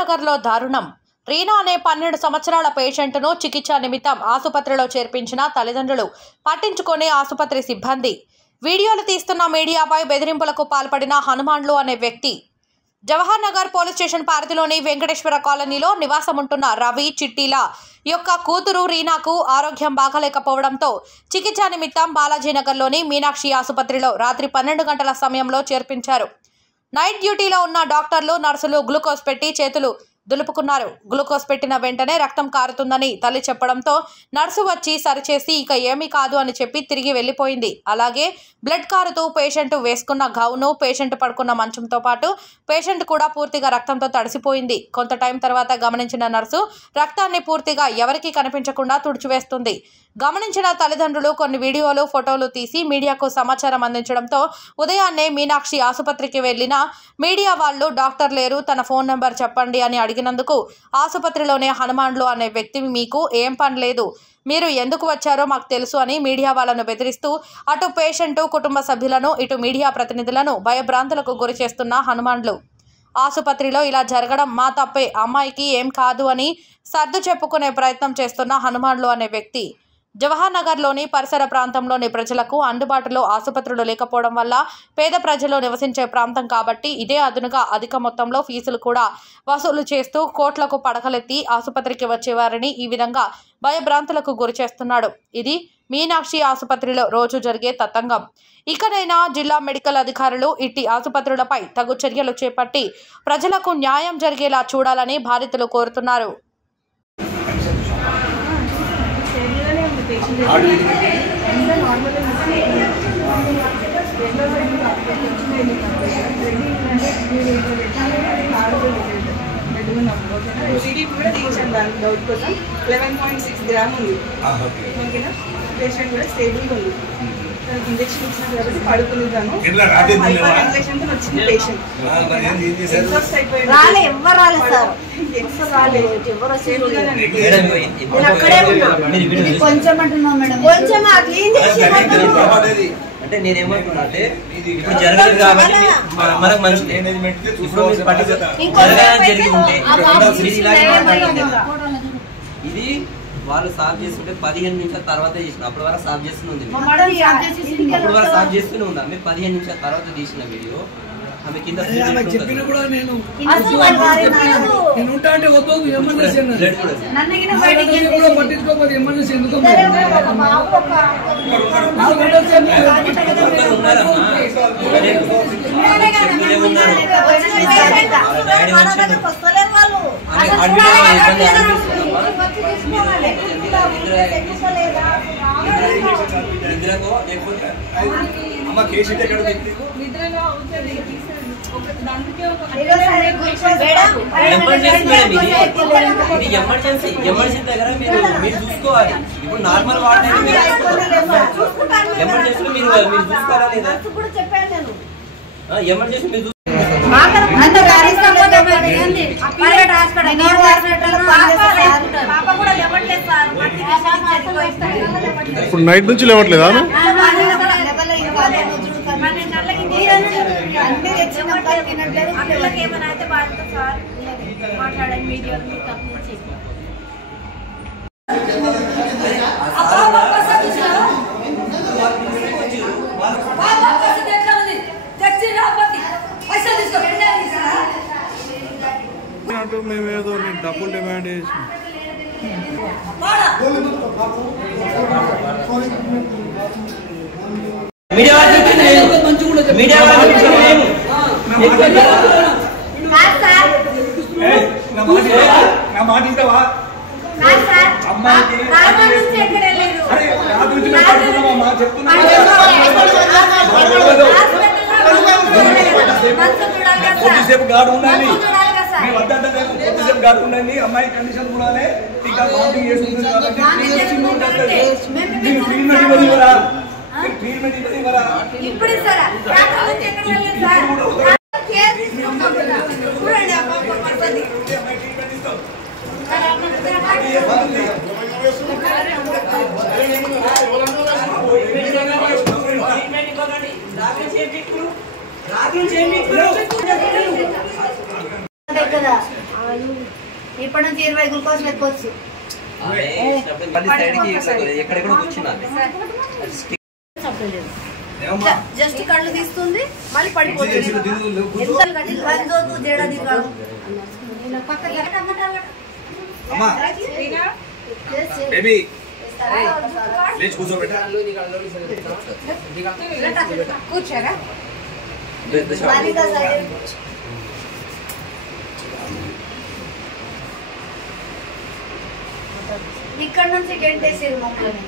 జవహర్నగర్లో దారుణం. రీనా అనే 12 సంవత్సరాల పేషెంట్ను చికిత్స నిమిత్తం ఆసుపత్రిలో చేర్పించిన తల్లిదండ్రులు పట్టించుకునే ఆసుపత్రి సిబ్బంది. వీడియోలు తీస్తున్న మీడియాపై బెదిరింపులకు పాల్పడిన హనుమాన్లు అనే వ్యక్తి. జవహర్నగర్ పోలీస్ స్టేషన్ పరిధిలోని వెంకటేశ్వర కాలనీలో నివాసముంటున్న రవి చిట్టీల యొక్క కూతురు రీనాకు ఆరోగ్యం బాగలేకపోవడంతో చికిత్స నిమిత్తం బాలాజీనగర్లోని మీనాక్షి ఆసుపత్రిలో రాత్రి 12 గంటల సమయంలో చేర్పించారు. నైట్ డ్యూటీలో ఉన్న డాక్టర్లు, నర్సులు గ్లూకోజ్ పెట్టి చేతులు దులుపుకున్నారు. గ్లూకోజ్ పెట్టిన వెంటనే రక్తం కారుతుందని తల్లి చెప్పడంతో నర్సు వచ్చి సరిచేసి ఇక ఏమీ కాదు అని చెప్పి తిరిగి వెళ్లిపోయింది. అలాగే బ్లడ్ కారుతూ పేషెంట్ వేసుకున్న గౌను, పేషెంట్ పడుకున్న మంచంతో పాటు పేషెంట్ కూడా పూర్తిగా రక్తంతో తడిసిపోయింది. కొంత టైం తర్వాత గమనించిన నర్సు రక్తాన్ని పూర్తిగా ఎవరికీ కనిపించకుండా తుడిచివేస్తుంది. గమనించిన తల్లిదండ్రులు కొన్ని వీడియోలు, ఫోటోలు తీసి మీడియాకు సమాచారం అందించడంతో ఉదయాన్నే మీనాక్షి ఆసుపత్రికి వెళ్లిన మీడియా వాళ్ళు డాక్టర్ లేరు, తన ఫోన్ నెంబర్ చెప్పండి అని అడిగినందుకు ఆసుపత్రిలోనే హనుమాన్లు అనే వ్యక్తి మీకు ఏం పని లేదు, మీరు ఎందుకు వచ్చారో మాకు తెలుసు అని మీడియా వాళ్ళను బెదిరిస్తూ అటు పేషెంట్ కుటుంబ సభ్యులను, ఇటు మీడియా ప్రతినిధులను భయభ్రాంతులకు గురి చేస్తున్న హనుమాన్లు. ఆసుపత్రిలో ఇలా జరగడం మా తప్పే, అమ్మాయికి ఏం కాదు అని సర్దు చెప్పుకునే ప్రయత్నం చేస్తున్న హనుమాన్లు అనే వ్యక్తి. జవహర్నగర్లోని పరిసర ప్రాంతంలోని ప్రజలకు అందుబాటులో ఆసుపత్రులు లేకపోవడం వల్ల పేద ప్రజలు నివసించే ప్రాంతం కాబట్టి ఇదే అదునుగా అధిక మొత్తంలో ఫీజులు కూడా వసూలు చేస్తూ కోట్లకు పడకలెత్తి ఆసుపత్రికి వచ్చేవారిని ఈ విధంగా భయభ్రాంతులకు గురి చేస్తున్నాడు. ఇది మీనాక్షి ఆసుపత్రిలో రోజు జరిగే తతంగం. ఇకనైనా జిల్లా మెడికల్ అధికారులు ఇట్టి ఆసుపత్రులపై తగు చర్యలు చేపట్టి ప్రజలకు న్యాయం జరిగేలా చూడాలని బాధితులు కోరుతున్నారు. డౌట్ కోసం 11.6 గ్రామ్ ఉంది. ఓకేనా, పేషెంట్ కూడా స్టేబుల్గా ఉంది. ఇంజెక్షన్ ఇచ్చిన కాబట్టి పడుకున్నాను. వెంటిలేషన్ వచ్చింది పేషెంట్. ఎగ్జాస్ట్ అయిపోయింది. అంటే నేనేమంటున్నా అంటే ఇప్పుడు జరగలేదు కాబట్టి మనకు మంచిది. ఇప్పుడు జరిగి ఉంటే ఇది వాళ్ళు సాఫ్ చేస్తుంటే 15 నిమిషాల తర్వాత చేసిన, అప్పటి వరకు సాఫ్ చేస్తుంది, అప్పటి వరకు సాఫ్ చేస్తూనే ఉన్నాం. మేము 15 నిమిషాల తర్వాత తీసిన వీడియో ఆమె కింద చెప్పిన కూడా నేను ఉంటా అంటే వద్దు ఎమర్జెన్సీ పట్టించుకోకపోతే ఎమర్జెన్సీ ఎందుకు ఎమర్జెన్సీ దగ్గర మీరు చూసుకోవాలి. ఇప్పుడు నార్మల్ వార్డ్ ఎమర్జెన్సీలో మీరు చూసుకోవాలా లేదా? ఎమర్జెన్సీ మీరు ఇప్పుడు నైట్ నుంచి లేవట్లేదా? మేమేదో డబ్బులు డిమాండ్ చేసి కొద్దిసేపు గాడు ఉండండి, కొద్దిసేపు గాడు ఉండండి. అమ్మాయి కండిషన్ కూడా ఇంకా కౌంటింగ్ చేస్తుంది కాబట్టి ట్రీట్మెంట్ ఇవ్వరా, ట్రీట్మెంట్ ఇవ్వరా? ఇప్పుడు కదా ఇప్పటి నుంచి 20 గ్లూకోజ్ లెక్కొచ్చు. ఎక్కడెక్కడ వచ్చిందా జస్ట్ కళ్ళు తీస్తుంది మళ్ళీ పడిపోతుంది. కూర్చోరా ఇక్కడ నుంచి గెంటేసేది మొక్కలని